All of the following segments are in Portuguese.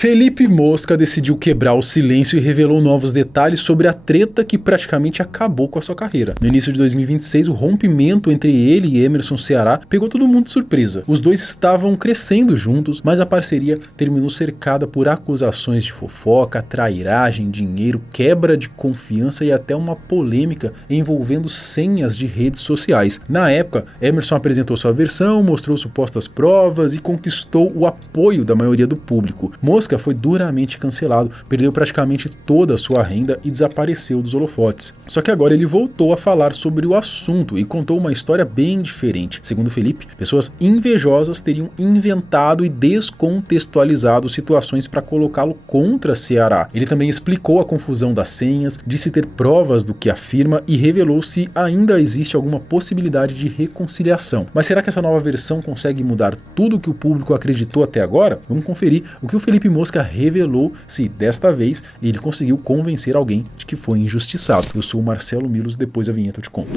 Felipe Mosca decidiu quebrar o silêncio e revelou novos detalhes sobre a treta que praticamente acabou com a sua carreira. No início de 2026, o rompimento entre ele e Emerson Ceará pegou todo mundo de surpresa. Os dois estavam crescendo juntos, mas a parceria terminou cercada por acusações de fofoca, trairagem, dinheiro, quebra de confiança e até uma polêmica envolvendo senhas de redes sociais. Na época, Emerson apresentou sua versão, mostrou supostas provas e conquistou o apoio da maioria do público. Mosca foi duramente cancelado, perdeu praticamente toda a sua renda e desapareceu dos holofotes. Só que agora ele voltou a falar sobre o assunto e contou uma história bem diferente. Segundo Felipe, pessoas invejosas teriam inventado e descontextualizado situações para colocá-lo contra Ceará. Ele também explicou a confusão das senhas, disse ter provas do que afirma e revelou se ainda existe alguma possibilidade de reconciliação. Mas será que essa nova versão consegue mudar tudo o que o público acreditou até agora? Vamos conferir o que o Felipe Mosca revelou se, desta vez, ele conseguiu convencer alguém de que foi injustiçado. Eu sou o Marcelo Milos, depois da vinheta eu te conto.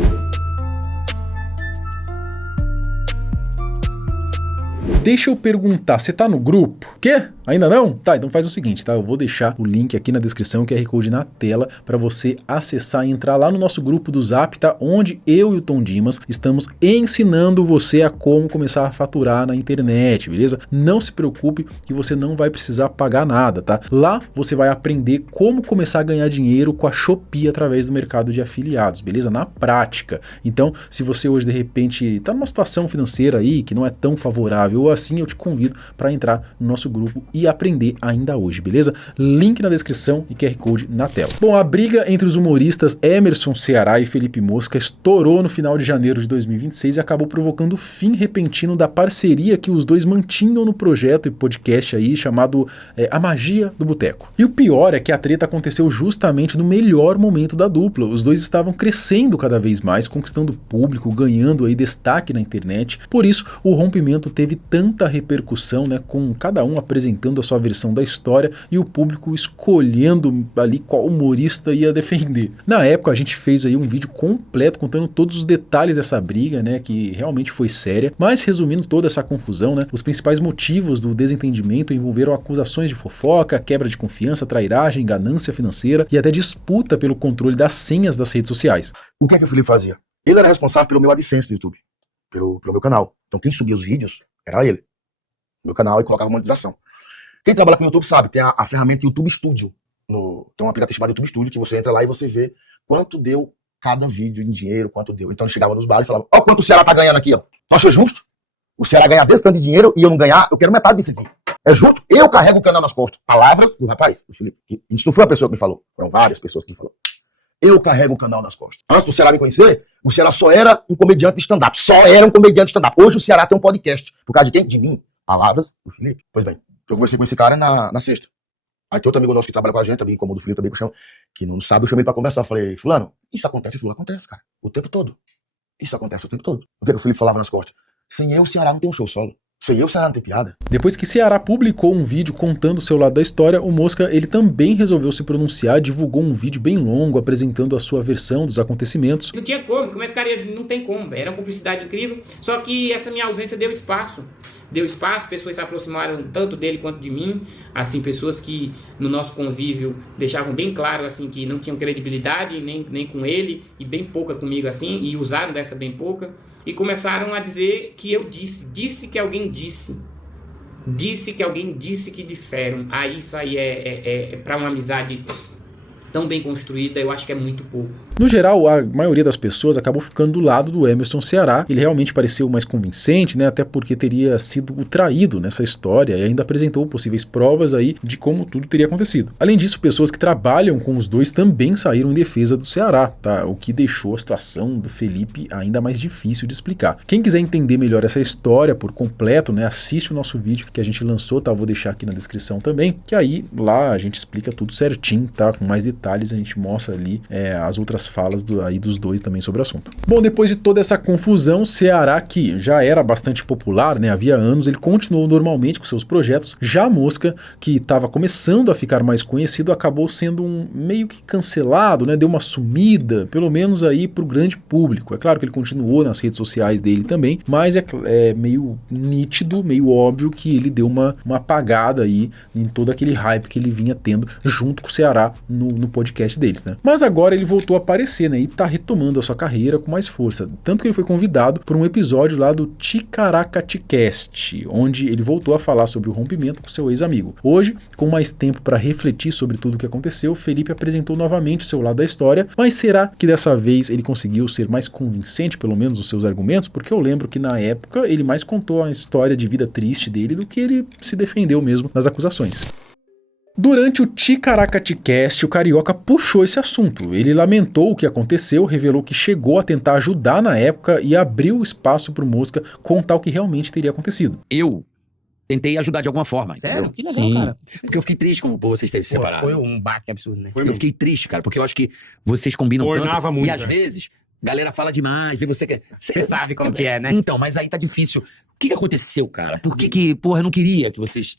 Deixa eu perguntar, você tá no grupo? Quê? Ainda não? Tá, então faz o seguinte, tá? Eu vou deixar o link aqui na descrição, QR Code na tela, para você acessar e entrar lá no nosso grupo do Zap, tá? Onde eu e o Tom Dimas estamos ensinando você a como começar a faturar na internet, beleza? Não se preocupe que você não vai precisar pagar nada, tá? Lá você vai aprender como começar a ganhar dinheiro com a Shopee através do mercado de afiliados, beleza? Na prática. Então, se você hoje de repente tá numa situação financeira aí que não é tão favorável ou assim, eu te convido para entrar no nosso grupo e aprender ainda hoje, beleza? Link na descrição e QR Code na tela. Bom, a briga entre os humoristas Emerson Ceará e Felipe Mosca estourou no final de janeiro de 2026 e acabou provocando o fim repentino da parceria que os dois mantinham no projeto e podcast aí chamado A Magia do Boteco. E o pior é que a treta aconteceu justamente no melhor momento da dupla. Os dois estavam crescendo cada vez mais, conquistando público, ganhando aí destaque na internet. Por isso, o rompimento teve tanta repercussão, né, com cada um apresentando a sua versão da história e o público escolhendo ali qual humorista ia defender. Na época a gente fez aí um vídeo completo contando todos os detalhes dessa briga, né, que realmente foi séria, mas resumindo toda essa confusão, né, os principais motivos do desentendimento envolveram acusações de fofoca, quebra de confiança, trairagem, ganância financeira e até disputa pelo controle das senhas das redes sociais. O que é que o Felipe fazia? Ele era responsável pelo meu AdSense do YouTube, pelo meu canal. Então quem subia os vídeos era ele, meu canal, e colocava monetização. Quem trabalha com o YouTube sabe, tem a ferramenta YouTube Studio. Tem um aplicativo chamado YouTube Studio que você entra lá e você vê quanto deu cada vídeo em dinheiro, quanto deu. Então ele chegava nos bares e falava, ó, quanto o Ceará tá ganhando aqui, ó. Tu acha justo? O Ceará ganhar desse tanto de dinheiro e eu não ganhar, eu quero metade disso aqui. É justo? Eu carrego o canal nas costas. Palavras do rapaz, do Felipe. Isso não foi uma pessoa que me falou, foram várias pessoas que me falaram. Eu carrego o canal nas costas. Antes do Ceará me conhecer, o Ceará só era um comediante de stand-up. Só era um comediante de stand-up. Hoje o Ceará tem um podcast. Por causa de quem? De mim. Palavras do Felipe. Pois bem, eu conversei com esse cara na sexta. Aí tem outro amigo nosso que trabalha com a gente, também, como o do Felipe, também, que eu chamo, que não sabe, eu chamei pra conversar. Eu falei, fulano, isso acontece? Ele falou, acontece, cara. O tempo todo. Isso acontece o tempo todo. O que o Felipe falava nas costas? Sem eu, o Ceará não tem um show solo. Sem eu, o Ceará não tem piada. Depois que Ceará publicou um vídeo contando o seu lado da história, o Mosca ele também resolveu se pronunciar, divulgou um vídeo bem longo apresentando a sua versão dos acontecimentos. Não tinha como é que o cara não tem como, era uma publicidade incrível, só que essa minha ausência deu espaço. Deu espaço, pessoas se aproximaram tanto dele quanto de mim, assim, pessoas que no nosso convívio deixavam bem claro, assim, que não tinham credibilidade nem com ele, e bem pouca comigo, assim, e usaram dessa bem pouca, e começaram a dizer que eu disse que alguém disse que alguém disse que disseram. Isso aí é para uma amizade tão bem construída, eu acho que é muito pouco. No geral, a maioria das pessoas acabou ficando do lado do Emerson Ceará. Ele realmente pareceu mais convincente, né? Até porque teria sido o traído nessa história e ainda apresentou possíveis provas aí de como tudo teria acontecido. Além disso, pessoas que trabalham com os dois também saíram em defesa do Ceará, tá? O que deixou a situação do Felipe ainda mais difícil de explicar. Quem quiser entender melhor essa história por completo, né? Assiste o nosso vídeo que a gente lançou, tá? Eu vou deixar aqui na descrição também, que aí lá a gente explica tudo certinho, tá? Com mais detalhes a gente mostra ali as outras falas aí dos dois também sobre o assunto. Bom, depois de toda essa confusão, Ceará, que já era bastante popular, né, havia anos, ele continuou normalmente com seus projetos. Já a Mosca, que estava começando a ficar mais conhecido, acabou sendo meio que cancelado, né, deu uma sumida, pelo menos aí pro grande público. É claro que ele continuou nas redes sociais dele também, mas é meio nítido, meio óbvio que ele deu uma apagada aí em todo aquele hype que ele vinha tendo junto com o Ceará no podcast deles, né. Mas agora ele voltou a aparecer, né, e tá retomando a sua carreira com mais força. Tanto que ele foi convidado por um episódio lá do Ticaracaticast, onde ele voltou a falar sobre o rompimento com seu ex-amigo. Hoje, com mais tempo para refletir sobre tudo o que aconteceu, Felipe apresentou novamente o seu lado da história, mas será que dessa vez ele conseguiu ser mais convincente, pelo menos, os seus argumentos? Porque eu lembro que na época ele mais contou a história de vida triste dele do que ele se defendeu mesmo nas acusações. Durante o Ticaracaticast, o Carioca puxou esse assunto. Ele lamentou o que aconteceu, revelou que chegou a tentar ajudar na época e abriu espaço para o Mosca contar o que realmente teria acontecido. Eu tentei ajudar de alguma forma. Sério? Entendeu? Que legal, Sim, cara. porque eu fiquei triste com vocês terem se separado. Foi um baque absurdo, né? Eu fiquei triste, cara, porque eu acho que vocês combinam Ornava tanto. muito, E às né? vezes, galera fala demais e você quer... Você sabe como que é, né? Então, mas aí tá difícil. O que aconteceu, cara? Por que, porra, eu não queria que vocês...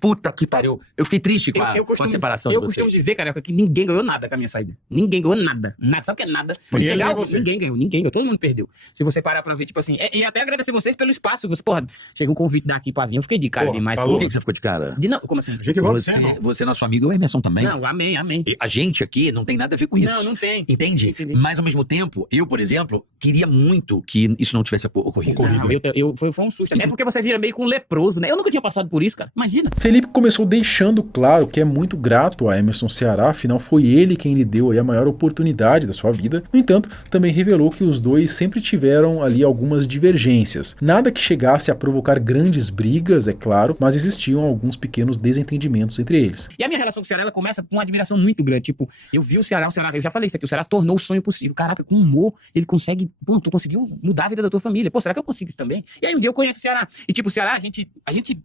Puta que pariu. Eu fiquei triste com a separação de Eu vocês. costumo dizer, cara, que ninguém ganhou nada com a minha saída. Ninguém ganhou nada. Nada. Sabe o que é nada? Porque ele Legal, e você. ninguém ganhou. Todo mundo perdeu. Se você parar pra ver, tipo assim... E até agradecer vocês pelo espaço. Você, porra, chegou um convite daqui pra vir. Eu fiquei de cara Porra, demais. tá Por louco? que você ficou de cara? Não, como assim? A gente gosta de você, não. Você é nosso amigo, o Emerson também. Não, amém. E a gente aqui não tem nada a ver com isso. Não tem. Entende? Entendi. Mas ao mesmo tempo, eu, por exemplo, queria muito que isso não tivesse ocorrido. Não, foi um susto. É porque você vira meio com um leproso, né? Eu nunca tinha passado por isso, cara. Imagina. Felipe começou deixando claro que é muito grato a Emerson Ceará, afinal foi ele quem lhe deu aí a maior oportunidade da sua vida. No entanto, também revelou que os dois sempre tiveram ali algumas divergências. Nada que chegasse a provocar grandes brigas, é claro, mas existiam alguns pequenos desentendimentos entre eles. E a minha relação com o Ceará, ela começa com uma admiração muito grande. Tipo, eu vi o Ceará, eu já falei isso aqui, o Ceará tornou o sonho possível. Caraca, com humor, ele consegue, pô, tu conseguiu mudar a vida da tua família. Pô, será que eu consigo isso também? E aí um dia eu conheço o Ceará. E tipo, o Ceará, a gente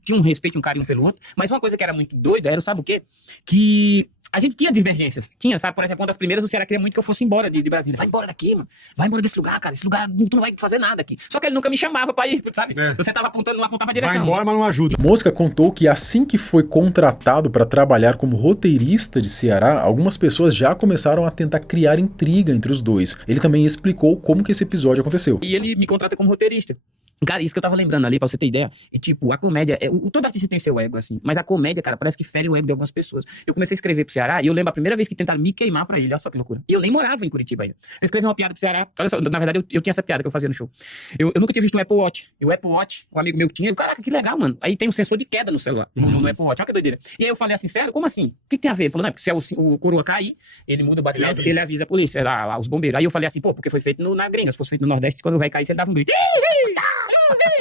tinha um respeito e um carinho pelo outro, mas uma coisa que era muito doida era, sabe o quê? Que a gente tinha divergências. Tinha, sabe? Por exemplo, uma das primeiras, o Ceará queria muito que eu fosse embora de Brasília. Vai embora daqui, mano. Vai embora desse lugar, cara. Esse lugar, tu não vai fazer nada aqui. Só que ele nunca me chamava pra ir, sabe? É. Você tava apontando, não apontava a Vai direção. embora, mas não ajuda. Mosca contou que assim que foi contratado para trabalhar como roteirista de Ceará, algumas pessoas já começaram a tentar criar intriga entre os dois. Ele também explicou como que esse episódio aconteceu. E ele me contrata como roteirista. Cara, isso que eu tava lembrando ali, pra você ter ideia. E tipo, a comédia, todo artista tem seu ego, assim. Mas a comédia, cara, parece que fere o ego de algumas pessoas. Eu comecei a escrever pro Ceará e eu lembro a primeira vez que tentaram me queimar pra ele. Olha só que loucura. E eu nem morava em Curitiba ainda. Eu escrevi uma piada pro Ceará. Olha só, na verdade eu tinha essa piada que eu fazia no show. Eu nunca tinha visto um Apple Watch. E o Apple Watch, um amigo meu tinha. Caraca, que legal, mano. Aí tem um sensor de queda no celular, no Apple Watch. Olha que doideira. E aí eu falei assim, sério? Como assim? O que tem a ver? Ele falou, não, porque se o coroa cair, ele muda o batimento, ele avisa a polícia, lá, os bombeiros. Aí eu falei assim, pô, porque foi feito na gringa. Se fosse feito no Nordeste, quando vai cair, ele dava um grito.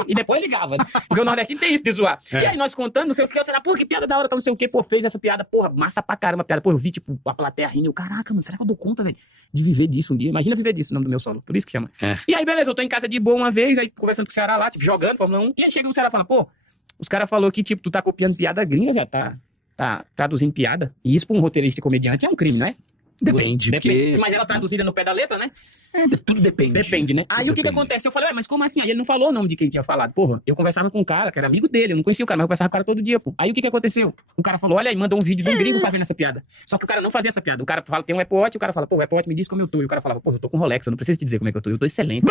E depois ligava, né? Porque o Nordeste tem isso de zoar. É. E aí nós contando, eu falei, será, pô, que piada da hora, tá não sei o quê, pô, fez essa piada, porra, massa pra caramba, piada. Pô, eu vi, tipo, a plateia rindo, eu, caraca, mano, será que eu dou conta, velho, de viver disso um dia? Imagina viver disso, o nome do meu solo, por isso que chama. É. E aí, beleza, eu tô em casa de boa uma vez, aí conversando com o Ceará lá, tipo, jogando Fórmula 1, e aí chega o Ceará e fala, pô, os caras falaram que, tipo, tu tá copiando piada gringa, já tá traduzindo piada, e isso pra um roteirista e comediante é um crime, não é? Depende, porque... Mas ela traduzida no pé da letra, né? Tudo depende. Depende, né? Aí o que acontece? Eu falei, mas como assim? Aí ele não falou o nome de quem tinha falado. Porra, eu conversava com um cara, que era amigo dele, eu não conhecia o cara, mas eu conversava com o cara todo dia, pô. Aí o que aconteceu? O cara falou, olha aí, mandou um vídeo de um gringo fazendo essa piada. Só que o cara não fazia essa piada. O cara fala, tem um Apple Watch, o cara fala, pô, o Apple Watch me diz como eu tô. E o cara falava, pô, eu tô com Rolex, eu não preciso te dizer como é que eu tô excelente.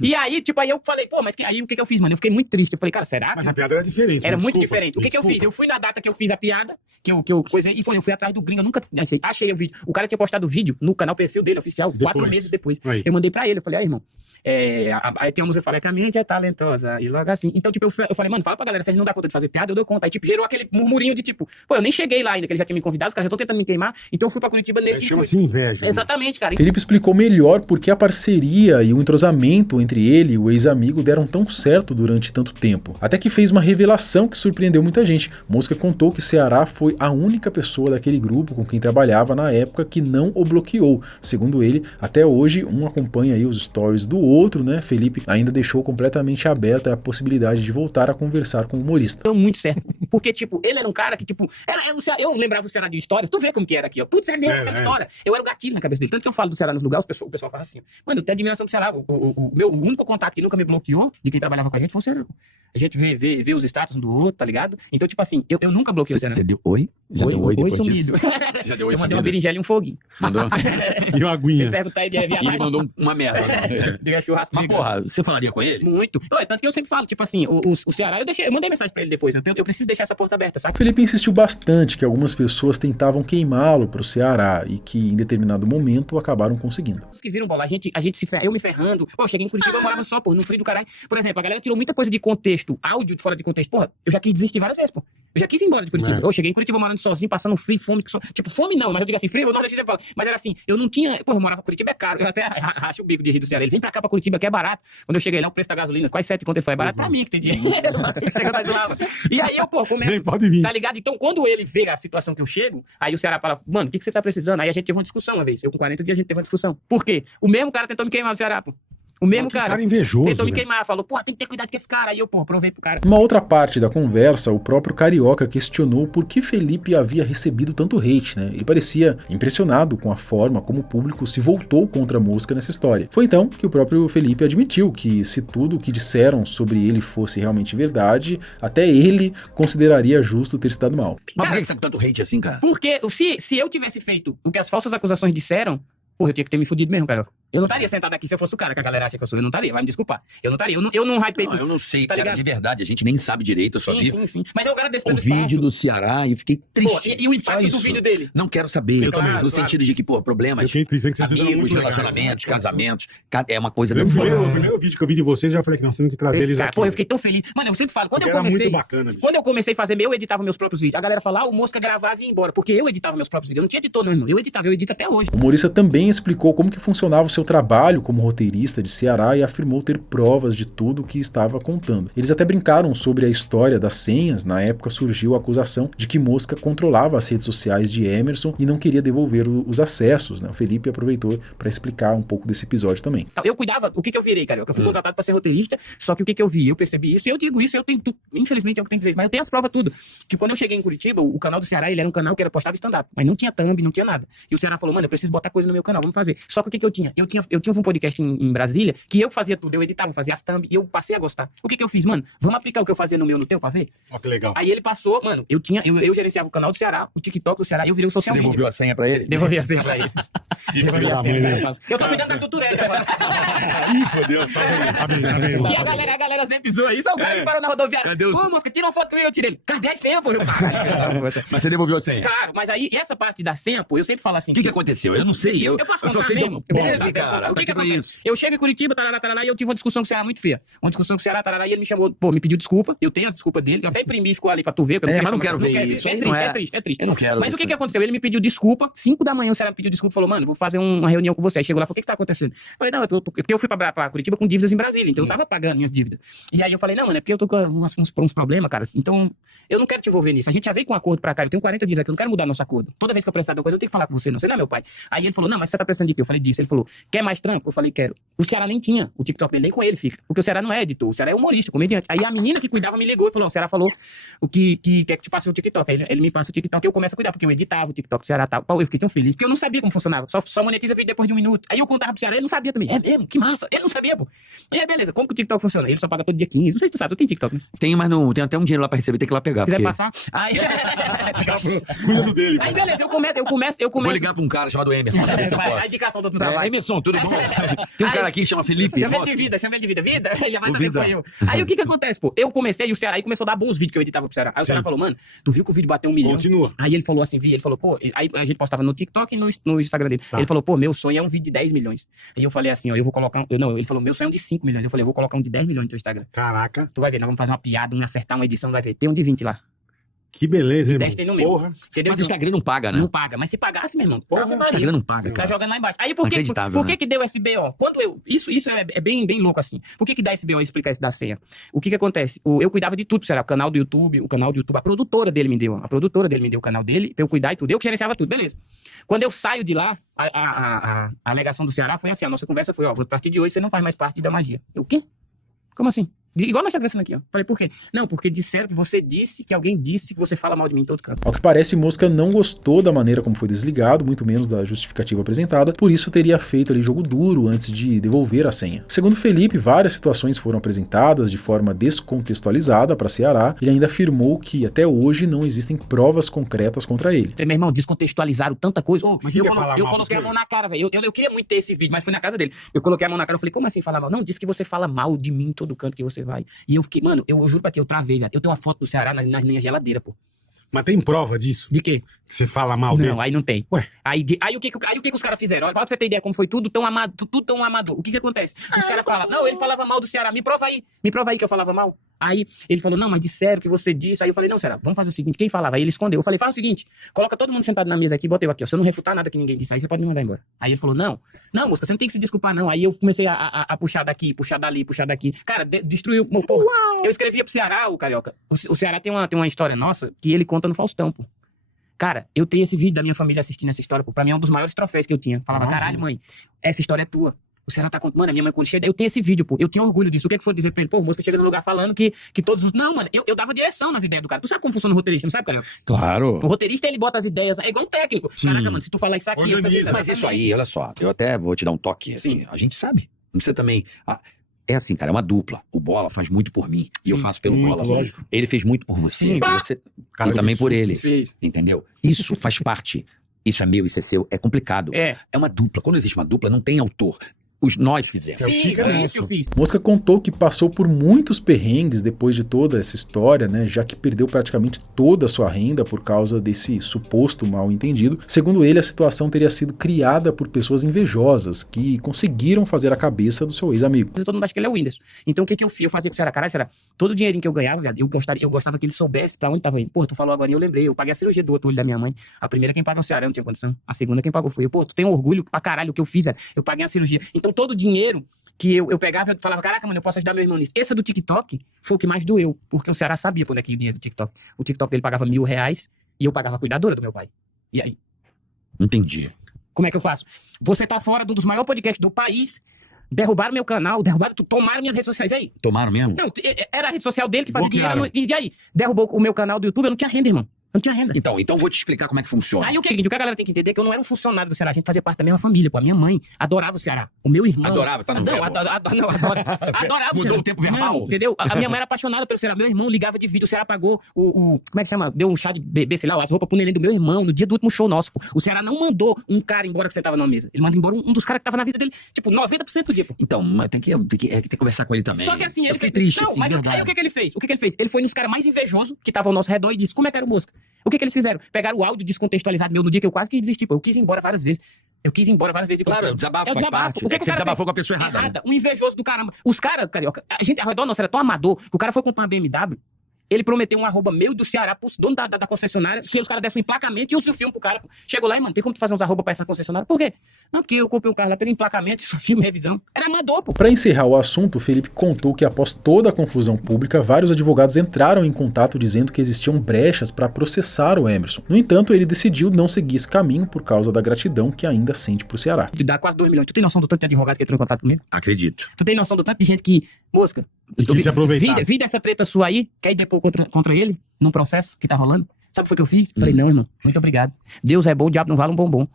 e aí, tipo, aí eu falei, pô, mas aí o que eu fiz, mano? Eu fiquei muito triste. Eu falei, cara, será? Mas a piada era diferente. Era muito diferente. O que eu fiz? Eu fui na data que eu fiz a piada, que eu coisei, e eu fui atrás do gringo, eu nunca achei o vídeo. O cara tinha postado o vídeo no canal perfil dele, oficial, 4 meses depois. Aí. Eu mandei pra ele, eu falei, irmão, aí tem uma música que fala que a mente é talentosa, e logo assim. Então, tipo, eu falei, mano, fala pra galera, se a gente não dá conta de fazer piada, eu dou conta. Aí, tipo, gerou aquele murmurinho de tipo, pô, eu nem cheguei lá ainda, que ele já tinha me convidado, os caras já estão tentando me queimar, então eu fui pra Curitiba nesse... Chama-se inveja. Exatamente, cara. Felipe explicou melhor por que a parceria e o entrosamento entre ele e o ex-amigo deram tão certo durante tanto tempo. Até que fez uma revelação que surpreendeu muita gente. Mosca contou que Ceará foi a única pessoa daquele grupo com quem trabalhava na época que não o bloqueou. Segundo ele, até hoje, um acompanha aí os stories do outro, né, Felipe ainda deixou completamente aberta a possibilidade de voltar a conversar com o humorista. Deu muito certo. Porque, tipo, ele era um cara que, tipo, eu lembrava o Ceará de histórias, tu vê como que era aqui, ó. Putz, é mesmo, aquela história. Eu era o gatilho na cabeça dele. Tanto que eu falo do Ceará nos lugares, o pessoal fala assim, mano, eu tenho admiração do Ceará. O único contato que nunca me bloqueou de quem trabalhava com a gente foi o Ceará. A gente vê os status um do outro, tá ligado? Então, tipo assim, eu nunca bloqueei o Ceará. Você deu oi? Já deu oi depois sumido. Você já deu oi Eu mandei sumido? uma berinjela e um foguinho. Mandou? E uma aguinha. Você perguntar ele, E ele mandou uma merda. deu churrasco. Mas, porra, você falaria com ele? Muito. Tanto que eu sempre falo, tipo assim, o Ceará, eu mandei mensagem pra ele depois, né? Eu preciso deixar essa porta aberta, sabe? O Felipe insistiu bastante que algumas pessoas tentavam queimá-lo para o Ceará e que em determinado momento acabaram conseguindo. Os que viram bola, a gente eu me ferrando. Pô, cheguei em Curitiba, eu morava só, pô, no frio do caralho. Por exemplo, a galera tirou muita coisa de contexto, áudio de fora de contexto. Porra, eu já quis desistir várias vezes, pô. Eu já quis ir embora de Curitiba. Eu cheguei em Curitiba morando sozinho, passando frio, fome. Tipo, fome não, mas eu digo assim, frio, eu não deixei de falar. Mas era assim, eu não tinha. Pô, eu morava em Curitiba, é caro. Eu até racho o bico de rir do Ceará. Ele vem pra cá, pra Curitiba, que é barato. Quando eu cheguei lá, o preço da gasolina, quase 7 conto ele foi. É barato pra mim, que tem dinheiro. Chega mais lá. E aí eu, pô, começo. Vem, pode vir. Tá ligado? Então, quando ele vê a situação que eu chego, aí o Ceará fala, mano, o que você tá precisando? Aí a gente teve uma discussão uma vez. Eu com 40 dias a gente teve uma discussão. Por quê? O mesmo cara tentou me queimar no Ceará, pô. O mesmo Que cara. invejoso, Tentou me velho. queimar, falou, porra, tem que ter cuidado com esse cara. Aí eu, pô, provei pro cara. Numa outra parte da conversa, o próprio Carioca questionou por que Felipe havia recebido tanto hate, né? Ele parecia impressionado com a forma como o público se voltou contra a música nessa história. Foi então que o próprio Felipe admitiu que se tudo o que disseram sobre ele fosse realmente verdade, até ele consideraria justo ter se dado mal. Mas por que você tá com tanto hate assim, cara? Porque se eu tivesse feito o que as falsas acusações disseram, porra, eu tinha que ter me fudido mesmo, cara. Eu não estaria sentado aqui se eu fosse o cara que a galera acha que eu sou. Eu não estaria, vai me desculpar. Eu não estaria. Eu não hypei. Não, eu não sei, Tá cara, ligado? de verdade. A gente nem sabe direito, eu só vi Sim. Mas eu agradeço o pelo vídeo espaço. do Ceará e eu fiquei Pô, triste. e o Só impacto do isso. vídeo dele. Não quero saber. Eu também. No sentido de que, pô, Eu problemas, fiquei triste que vocês fizeram amigos, muito legais. relacionamentos, casamentos, é uma coisa... O primeiro vídeo que eu vi de vocês, já falei que nós temos que trazer Esse eles cara, aqui. pô, eu fiquei tão feliz. Mano, eu sempre falo, quando eu Era comecei. muito bacana, bicho. Quando eu comecei a fazer eu editava meus próprios vídeos. A galera falava, o Mosca gravava e ia embora. Porque eu editava meus próprios vídeos. Eu não tinha editor, não, irmão. Eu edito até hoje. O humorista também explicou como que funcionava o seu trabalho como roteirista de Ceará e afirmou ter provas de tudo o que estava contando. Eles até brincaram sobre a história das senhas. Na época surgiu a acusação de que Mosca controlava as redes sociais de Emerson e não queria devolver os acessos, né? O Felipe aproveitou para explicar um pouco desse episódio também. Eu cuidava, o que eu virei, cara? Eu fui contratado pra ser roteirista, só que o que eu vi? Eu percebi isso, e eu digo isso, eu tenho tudo. Infelizmente é o que eu tenho que dizer, mas eu tenho as provas tudo. Tipo, quando eu cheguei em Curitiba, o canal do Ceará, ele era um canal que era postava stand-up, mas não tinha thumb, não tinha nada. E o Ceará falou, mano, eu preciso botar coisa no meu canal, vamos fazer. Só que o que eu tinha? Eu tinha um podcast em Brasília, que eu fazia tudo, eu editava, fazia as thumb, e eu passei a gostar. O que eu fiz? Mano, vamos aplicar o que eu fazia no meu, no teu, pra ver? Ó, que legal. Aí ele passou, mano, eu gerenciava o canal do Ceará, o TikTok do Ceará, e eu virei o Você social media. devolveu a senha pra ele? Devolvi a senha pra ele. Devolvi a senha. Eu tô cuidando da Tuturete agora. Ih, fodeu. Tá bem. E a galera sempre zoa isso. Ó, o cara que parou na rodoviária. Cadê o- Ô, Mosca, tira uma foto que eu tirei ele. Cadê a senha, pô? Mas você devolveu a senha? Claro, mas aí, essa parte da senha, pô, eu sempre falo assim. O que aconteceu? Eu não sei. Eu posso só contar sei de mesmo? uma Beleza, porra, cara. o que Tá com acontece? isso. Eu chego em Curitiba, tarará, e eu tive uma discussão com o Ceará muito feia. Uma discussão com o Ceará, tarará, e ele me chamou, pô, me pediu desculpa. Eu tenho as desculpas dele. Eu até imprimi, ficou ali pra tu ver. Que eu Mas não quero ver isso. É aí triste, não é triste. Eu não quero Mas isso. o que aconteceu? Ele me pediu desculpa. 5 da manhã o Ceará me pediu desculpa e falou, mano, vou fazer uma reunião com você. Aí chegou lá e falou, o que tá acontecendo? Eu falei, não, porque eu fui pra Curitiba com dívidas em Brasília, então eu tava pagando minhas dívidas. E aí eu falei, não, mano, é porque eu tô com uns problemas, cara. Então, eu não quero te envolver nisso. A gente já veio com um acordo pra cá. Eu tenho 40 dias aqui, eu não quero mudar nosso acordo. Toda vez que eu precisar de uma coisa, eu tenho que falar com você, não. Você não é meu pai. Aí ele falou, não, mas você tá precisando de quê? Eu falei disso. Ele falou, quer mais trampo? Eu falei, quero. O Ceará nem tinha o TikTok dele, nem com ele fica. Porque o Ceará não é editor, o Ceará é humorista, comediante. Aí a menina que cuidava me ligou e falou, o Ceará falou o que quer que te passe o TikTok. Aí ele me passa o TikTok e eu começo a cuidar, porque eu editava o TikTok do Ceará e tal. Pô, eu fiquei tão feliz, porque eu não sabia como funcionava. Só monetiza vídeo depois de 1 minuto. Aí eu contava pro Ceará, ele não sabia também. É mesmo? Que massa. Ele não sabia, pô. E aí, beleza, como que o TikTok funciona? Ele só paga todo dia 15. Não sei se tu sabe, tu tem TikTok, né? Tem, mas não. Tem até um dinheiro lá pra receber, tem que ir lá pegar. Se quiser porque- passar. Aí... Cuida dele. Aí beleza, eu começo. Vou ligar pra um cara chamado Emerson. pra saber se eu Vai, a posso. indicação do É, trabalho. Emerson, tudo bom? Tem um cara aqui que chama Felipe. Chama ele Posso? de vida. Vida, ele já vai O saber que Vida. foi eu. Aí o que acontece, pô? Eu comecei e o Ceará aí começou a dar bons vídeos que eu editava pro Ceará. Aí o Ceará falou, mano, tu viu que o vídeo bateu 1 milhão? Continua. Aí ele falou assim, ele falou, pô, aí a gente postava no TikTok e no Instagram dele. Tá. Ele falou, pô, meu sonho é um vídeo de 10 milhões. Aí eu falei assim, ó, eu vou colocar ele falou, meu sonho é um de 5 milhões. Eu falei, eu vou colocar um de 10 milhões no teu Instagram. Caraca. Tu vai ver, nós vamos fazer uma piada, acertar uma edição, vai ver. Tem um de 20 lá. Que beleza, hein, irmão? Testei no meu. Porra. Entendeu? Mas o Instagram não paga, né? Não paga, mas se pagasse, meu irmão, Porra, Ave O Maria. Instagram não paga, Tá cara. jogando lá embaixo. Aí por que Inacreditável, por que né? que deu SBO? Quando isso é bem, bem louco assim. Por que dá SBO? Explicar isso da senha. O que acontece? Eu cuidava de tudo, será? O canal do YouTube, a produtora dele me deu. A produtora dele me deu o canal dele pra eu cuidar e tudo. Eu que gerenciava tudo, beleza. Quando eu saio de lá, a alegação do Ceará foi assim, a nossa conversa foi, ó, a partir de hoje você não faz mais parte da magia. Eu, o quê? Como assim? Igual nós estamos conversando aqui, ó. Falei, por quê? Não, porque disseram que você disse, que alguém disse que você fala mal de mim em todo canto. Ao que parece, Mosca não gostou da maneira como foi desligado, muito menos da justificativa apresentada, por isso teria feito ali jogo duro antes de devolver a senha. Segundo Felipe, várias situações foram apresentadas de forma descontextualizada para Ceará. Ele ainda afirmou que até hoje não existem provas concretas contra ele. Meu irmão, descontextualizaram tanta coisa. Ô, Mas que eu que é falar mal coloquei a dos mão na cara, velho. Eu queria muito ter esse vídeo, mas foi na casa dele. Eu coloquei a mão na cara, eu falei, como assim falar mal? Não, disse que você fala mal de mim em todo canto que você vai. E eu fiquei, mano, eu juro pra ti, eu travei, velho. Eu tenho uma foto do Ceará na minha geladeira, pô. Mas tem prova disso? De quê? Que você fala mal dele? Não, aí não tem. Ué. Aí o que os caras fizeram? Olha, pra você ter ideia como foi tudo tão amador. O que acontece? Os caras falam, não, ele falava mal do Ceará, me prova aí que eu falava mal. Aí ele falou, não, mas disseram que você disse. Aí eu falei, não, Ceará, vamos fazer o seguinte, quem falava? Aí ele escondeu. Eu falei, faz o seguinte, coloca todo mundo sentado na mesa aqui, bota eu aqui, ó. Se eu não refutar nada que ninguém disse, aí você pode me mandar embora. Aí ele falou, não, moça, você não tem que se desculpar, não. Aí eu comecei a puxar daqui, puxar dali, puxar daqui. Cara, destruiu. Porra, eu escrevia pro Ceará, o Carioca. O Ceará tem uma história nossa que ele conta no Faustão, pô. Cara, eu tenho esse vídeo da minha família assistindo essa história, pô. Pra mim é um dos maiores troféus que eu tinha. Falava, caralho, mãe, essa história é tua. O Ceará tá contando. Mano, a minha mãe quando chega, eu tenho esse vídeo, pô. Eu tinha orgulho disso. O que é que foi dizer pra ele? Pô, o Mosca chega no lugar falando que todos os... Não, mano, eu dava direção nas ideias do cara. Tu sabe como funciona o roteirista, não sabe, cara? Claro. O roteirista, ele bota as ideias... É igual um técnico. Sim. Caraca, mano, se tu falar isso aqui... Organiza. Mas isso aí, olha só, eu até vou te dar um toque, assim, Sim. a gente sabe. Não precisa também... é assim, cara, é uma dupla. O Bola faz muito por mim e eu faço pelo Muito, Bola. lógico. Ele fez muito por você. Sim. Você Cara, e também que por susto. ele, Fez. entendeu? Isso faz parte. Isso é meu, isso é seu. É complicado. É. É uma dupla. Quando existe uma dupla, não tem autor. Nós fizemos. É o Sim, Tica foi nosso. isso que eu fiz. Mosca contou que passou por muitos perrengues depois de toda essa história, né, já que perdeu praticamente toda a sua renda por causa desse suposto mal entendido. Segundo ele, a situação teria sido criada por pessoas invejosas que conseguiram fazer a cabeça do seu ex-amigo. Todo mundo acha que ele é o Whindersson. Então o que eu fiz? Eu fazia com o Ceará, caralho, Ceará, todo o dinheirinho que eu ganhava, velho, eu gostava que ele soubesse pra onde tava indo. Pô, tu falou agora e eu lembrei, eu paguei a cirurgia do outro olho da minha mãe. A primeira quem pagou o Ceará, eu não tinha condição. A segunda quem pagou foi eu. Pô, tu tem orgulho pra caralho o que eu fiz, velho. Eu paguei a cirurgia. Então todo o dinheiro que eu pegava, eu falava, caraca, mano, eu posso ajudar meu irmão nisso. Esse do TikTok foi o que mais doeu, porque o Ceará sabia pra onde é que ia o dinheiro do TikTok. O TikTok dele pagava R$1.000 e eu pagava a cuidadora do meu pai. E aí? Entendi. Como é que eu faço? Você tá fora de um dos maiores podcasts do país, derrubaram meu canal, tomaram minhas redes sociais. E aí? Tomaram mesmo? Não, era a rede social dele que fazia Bloquearam. dinheiro. E aí? Derrubou o meu canal do YouTube, eu não tinha renda, irmão. Eu não tinha renda. Então vou te explicar como é que funciona. Aí o que a galera tem que entender é que eu não era um funcionário do Ceará, a gente fazia parte da mesma família, pô. A minha mãe adorava o Ceará. O meu irmão... Adorava, tá no Não, verbo. adorava o Mudou Ceará. o tempo verbal. Não, entendeu? A minha mãe era apaixonada pelo Ceará. Meu irmão ligava de vídeo, o Ceará pagou como é que chama? Deu um chá de bebê, sei lá, as roupas pro neném do meu irmão no dia do último show nosso, pô. O Ceará não mandou um cara embora que sentava na mesa. Ele manda embora um dos caras que tava na vida dele, tipo, 90% do dia, pô. Então, mas tem que conversar com ele também. Só que assim, Eu ele fiquei fez... triste, Não, assim, mas verdade. aí o que ele fez? Ele foi nos caras mais invejosos que estavam ao nosso redor e disse, como é que era o Mosca? O que eles fizeram? Pegaram o áudio descontextualizado meu no dia que eu quase quis desistir, pô. Eu quis ir embora várias vezes. de Claro, confiança. desabafo É o faz desabafo. parte. O que É que você o cara desabafou fez? com a pessoa errada, né? Um invejoso do caramba. Os caras, carioca, a gente ao redor nosso era tão amador que o cara foi comprar uma BMW, ele prometeu um arroba meu do Ceará pro dono da concessionária, se os caras dessem um emplacamento e o filme pro cara. Chegou lá e, mano, tem como tu fazer uns arroba pra essa concessionária? Por quê? Não, porque eu comprei o carro lá pelo emplacamento, isso filme, revisão. Era amador, pô. Para encerrar o assunto, Felipe contou que após toda a confusão pública, vários advogados entraram em contato dizendo que existiam brechas para processar o Emerson. No entanto, ele decidiu não seguir esse caminho por causa da gratidão que ainda sente pro Ceará. Dá quase 2 milhões. Tu tem noção do tanto de advogado que entrou em contato comigo? Acredito. Tu tem noção do tanto de gente que, Mosca, Que quis se aproveitar. vi dessa treta sua aí, quer ir depois contra ele, num processo que tá rolando? Sabe o que foi que eu fiz? Falei, não, irmão, muito obrigado. Deus é bom, o diabo não vale um bombom.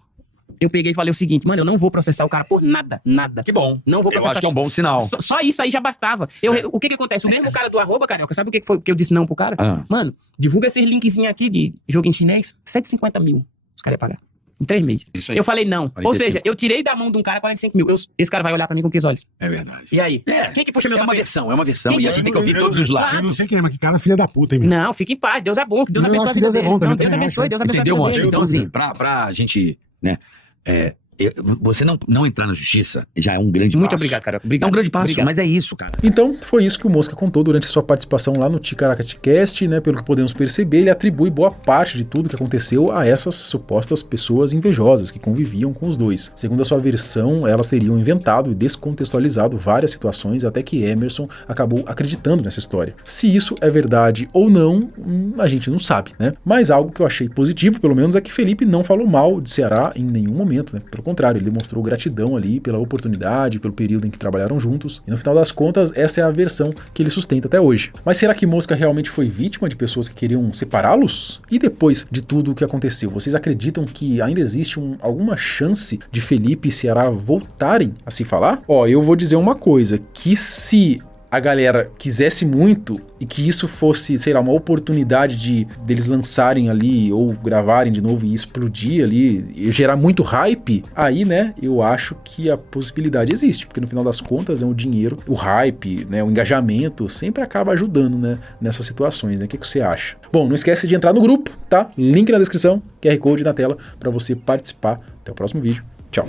Eu peguei e falei o seguinte, mano, eu não vou processar o cara por nada. Que bom. Não vou Eu processar. acho que é um bom sinal. Só isso aí já bastava. O que acontece? O mesmo cara do arroba, carioca, sabe o que foi que eu disse não pro cara? Ah. Mano, divulga esses linkzinhos aqui de jogo em chinês, 150 mil os caras iam pagar. Em 3 meses. Isso aí. Eu falei não. Ou 45. seja, eu tirei da mão de um cara 45 mil. Esse cara vai olhar pra mim com que olhos? É verdade. E aí? É. Quem que puxa meu É uma tapete? versão, é uma versão. Quem E a que- gente tem que ouvir todos os lados. Eu não sei quem é, mas que cara filha da puta, hein, meu? Não, fique em paz. Deus é bom. Que Deus Não, abençoe acho a que vida Deus é dele. bom também, Não, Deus também abençoe. acho. Deus abençoe. Entendeu, a vida Monte? dele. Então, assim, pra gente, né, Você não entrar na justiça já é um grande Muito passo. obrigado, Carioca. Obrigado. É um grande passo, Obrigado. mas é isso, cara. Então, foi isso que o Mosca contou durante a sua participação lá no Ticaracatecast, né? Pelo que podemos perceber, ele atribui boa parte de tudo que aconteceu a essas supostas pessoas invejosas que conviviam com os dois. Segundo a sua versão, elas teriam inventado e descontextualizado várias situações até que Emerson acabou acreditando nessa história. Se isso é verdade ou não, a gente não sabe, né? Mas algo que eu achei positivo, pelo menos, é que Felipe não falou mal de Ceará em nenhum momento, né? Pelo contrário, ele demonstrou gratidão ali pela oportunidade, pelo período em que trabalharam juntos. E no final das contas, essa é a versão que ele sustenta até hoje. Mas será que Mosca realmente foi vítima de pessoas que queriam separá-los? E depois de tudo o que aconteceu, vocês acreditam que ainda existe alguma chance de Felipe e Ceará voltarem a se falar? Ó, eu vou dizer uma coisa, que se a galera quisesse muito e que isso fosse, sei lá, uma oportunidade deles lançarem ali ou gravarem de novo e explodir ali e gerar muito hype, aí, né, eu acho que a possibilidade existe, porque no final das contas é o dinheiro, o hype, né, o engajamento sempre acaba ajudando, né, nessas situações, né? O que você acha? Bom, não esquece de entrar no grupo, tá? Link na descrição, QR Code na tela para você participar. Até o próximo vídeo. Tchau.